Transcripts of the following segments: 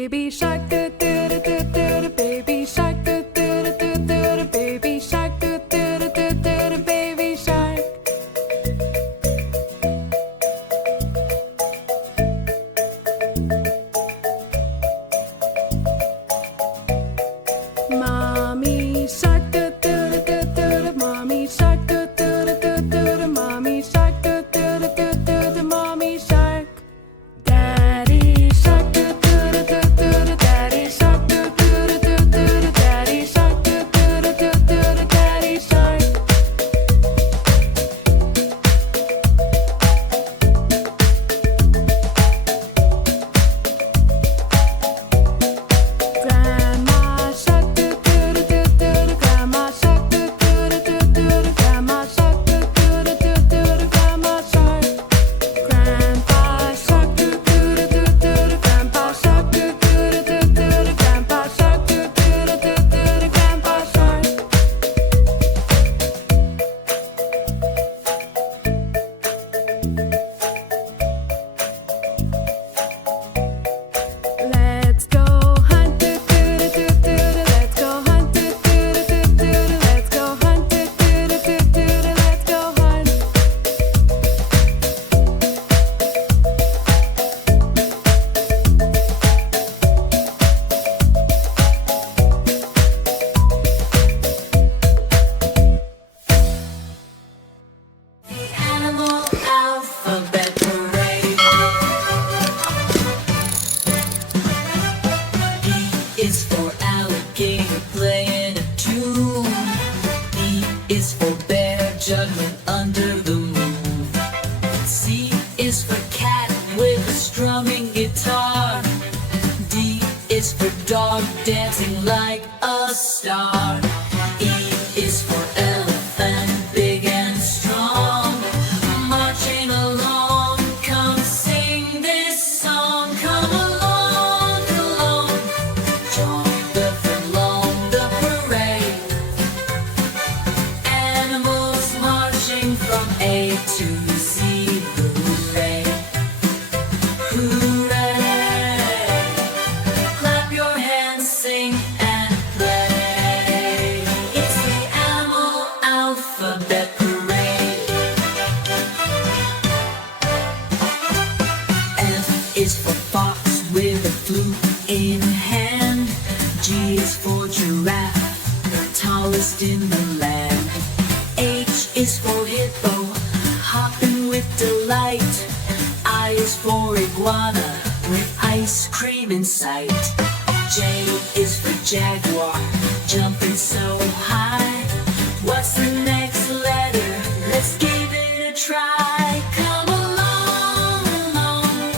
baby shark, do do do do do do, baby shark, do do do do do do, baby shark, do do do do do do, baby shark. Mommy shark, do do do do do do, mommy shark, do do do do do do, mommy shark, do do do do do do, mommy shark. Daddy shark, do do do do do do, daddy shark, do do do do do do, daddy shark, do do do do do do, daddy shark. Grandma shark, do do do do do do, grandma shark, do do do do do do, grandma shark, do do do do do do, grandma shark. Grandpa shark, do do do do do do, grandpa shark, do do do do do do, grandpa shark, do do do do do do, grandpa shark. Let's go hunt, do do do do do do, let's go hunt, do do do do do do, let's go hunt, do do do do do do, let's go hunt. Animal alphabet parade. P is for alligator playing a tune. E is for bear juggling under the moon. C is for cat with a strumming guitar. D is for dog dancing like a star. E is for elephant, big and strong, marching along. Come sing this song. Come along, along, join the along the parade. Animals marching from A to Z. Hooray, hooray! Clap your hands, sing and play. It's the animal alphabet parade. F is for fox with a flute in hand. G is for giraffe, the tallest in the land. H is for hippo, hopping with delight. I is for iguana, with ice cream in sight. J is for jaguar, jumping so high. What's the next letter? Let's give it a try. Come along, along,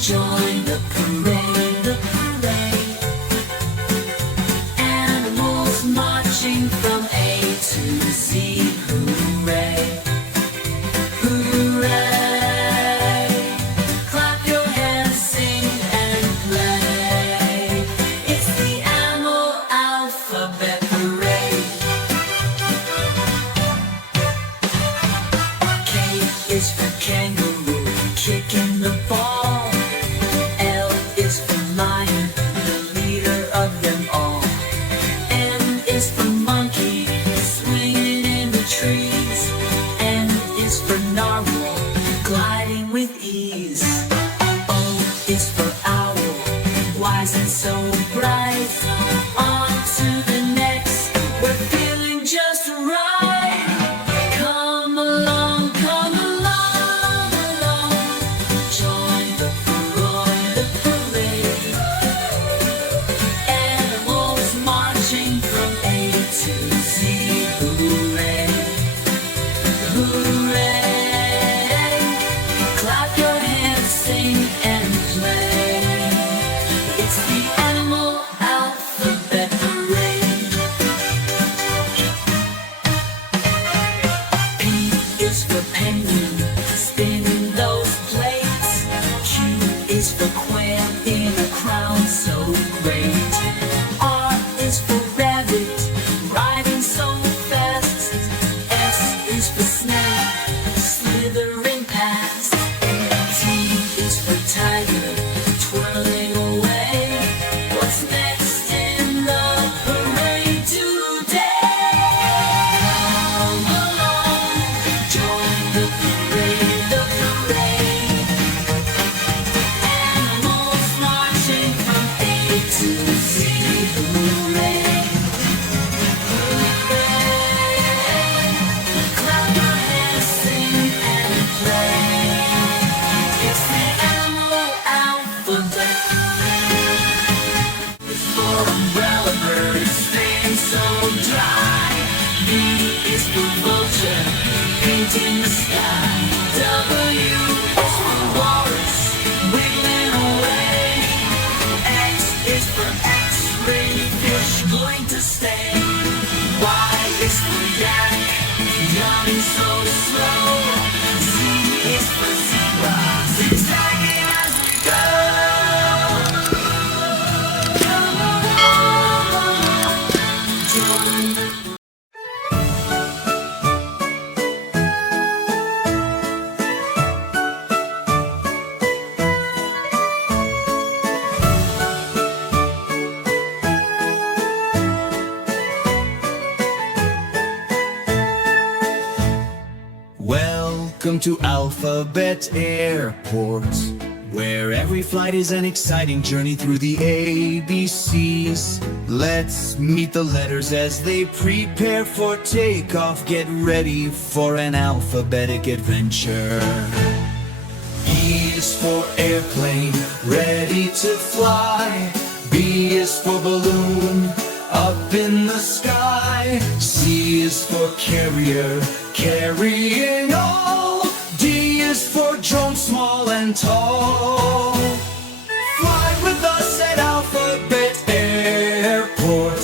join the parade, the parade. Animals marching from A to Z. Hooray, hooray! Clap your hands, sing and play. It's the animal alphabet parade. K is for kangaroo, kicking the ball. L is for lion, the leader of them all. M is for monkey, swinging in the trees. N is for narwhal, gliding with ease. O is for owl, wise and so bright. On to the next, we're feeling just right. Come along, along, join the parade. Animals marching from A to Z. Hooray, hooray! Clap your hands, sing and play. It's the animal alphabet parade. P is for penguin, spinning those plates. Q is for quail in a crown so great. R is for rabbit, riding so fast. S is for snake, slithering past. T is for tiger, twirling away. sky. W is for walrus, wiggling away. X is for X-ray fish, going to stay. Y is for yak, yawning so slow. Z is for zebra, zigzagging as we go. Welcome to Alphabet Airport, where every flight is an exciting journey through the ABCs. Let's meet the letters as they prepare for takeoff. Get ready for an alphabetic adventure. E is for airplane, ready to fly. B is for balloon, up in the sky. C is for carrier, carrying all. D is for drone, small and tall. Fly with us at Alphabet Airport.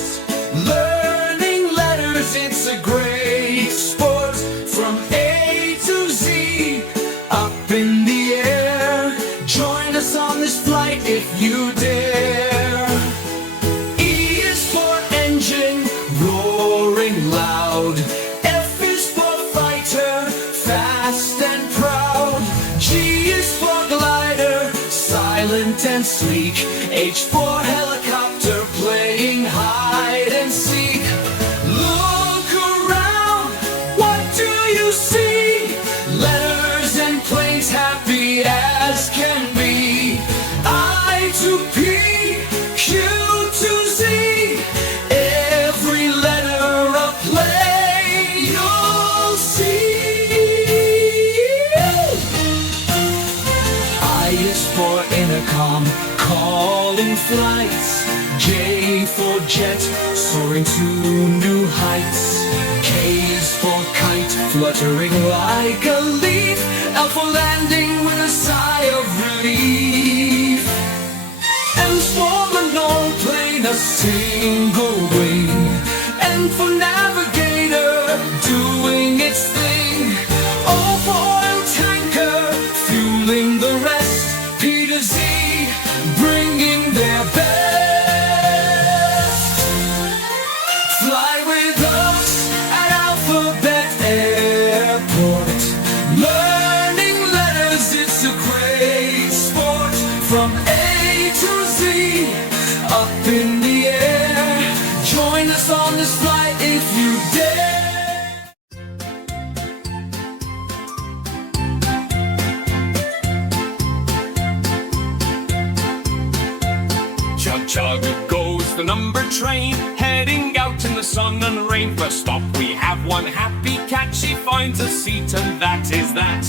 Learning letters, it's a great sport. From A to Z, up in the air. Join us on this flight if you dare. E is for engine, roaring loud. F is for fighter, fast and proud. G is for glider, silent and sleek. H for helicopter, playing hide and seek. Look around, what do you see? Letters and planes, happy as can be. I to P, Q to Z. Every letter a play, you'll see. I is for intercom, calling flights. J for jet, soaring to new heights. K is for kite, fluttering like a leaf. L for landing with a sigh of relief. M's for Manor, plane, a single wing. N for navigator, doing its thing. O for tanker, fueling the rest. P to Z, bringing their best. Fly with us at Alphabet Airport. Learning letters, it's a great sport. From A to Z, up in the air. Join us on this flight if you dare. Chug chug goes the number train, heading out in the sun and rain. First stop we have one happy cat, she finds a seat and that is that.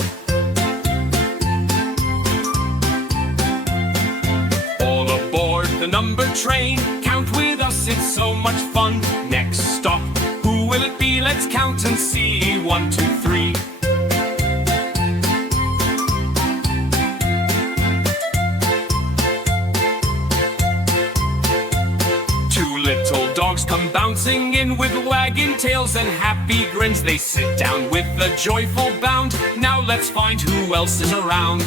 All aboard the number train, count with us, it's so much fun. Next stop, who will it be? Let's count and see. 1, 2, 3. Two little dogs come bouncing in with wagging tails and happy grins. They sit down with a joyful bound. Now let's find who else is around.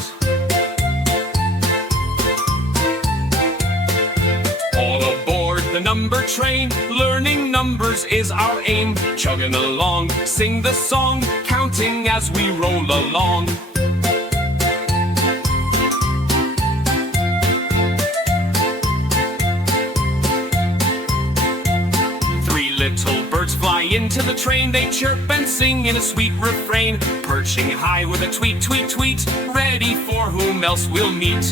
All aboard the number train, learning numbers is our aim. Chugging along, sing the song, counting as we roll along. Three little birds fly into the train, they chirp and sing in a sweet refrain. Perching high with a tweet, tweet, tweet, ready for whom else we'll meet.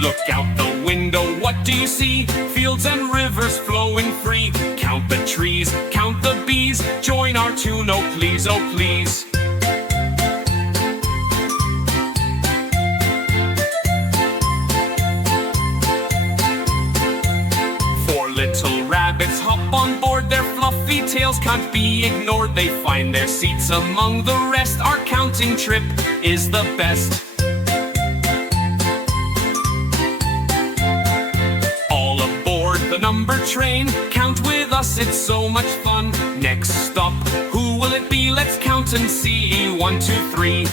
Look out the window, what do you see? Fields and rivers flowing free. Count the trees, count the bees. Join our tune, oh please, oh please. Four little rabbits hop on board their fluffy details can't be ignored. They find their seats among the rest. Our counting trip is the best. All aboard the number train, count with us, it's so much fun. Next stop, who will it be? Let's count and see. 1, 2, 3,